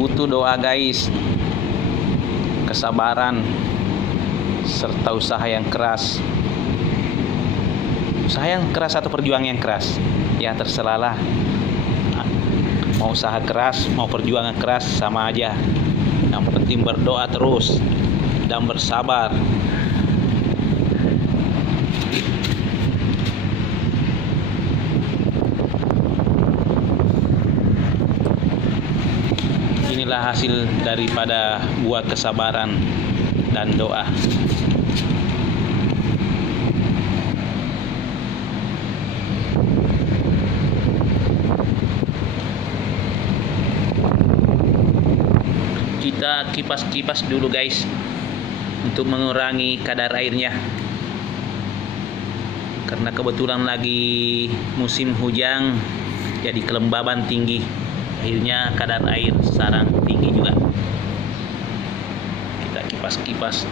butuh doa guys, kesabaran, serta usaha yang keras. Usaha yang keras atau perjuangan yang keras, ya terserahlah. Mau usaha keras, mau perjuangan keras, sama aja. Yang penting berdoa terus dan bersabar. Inilah hasil daripada buah kesabaran dan doa. Kita kipas-kipas dulu guys, untuk mengurangi kadar airnya, karena kebetulan lagi musim hujan, jadi kelembaban tinggi, akhirnya kadar air sarang tinggi juga. Kita kipas-kipas.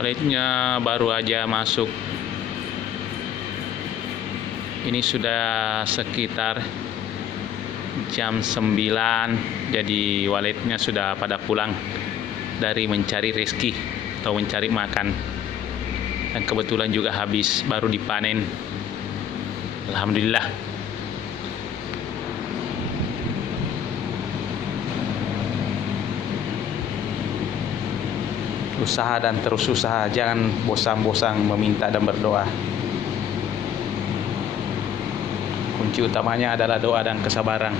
Walletnya baru aja masuk. Ini sudah sekitar jam 9, jadi walletnya sudah pada pulang dari mencari rezeki atau mencari makan. Dan kebetulan juga habis baru dipanen. Alhamdulillah. Usaha dan terus usaha, jangan bosan-bosan meminta dan berdoa. Kunci utamanya adalah doa dan kesabaran.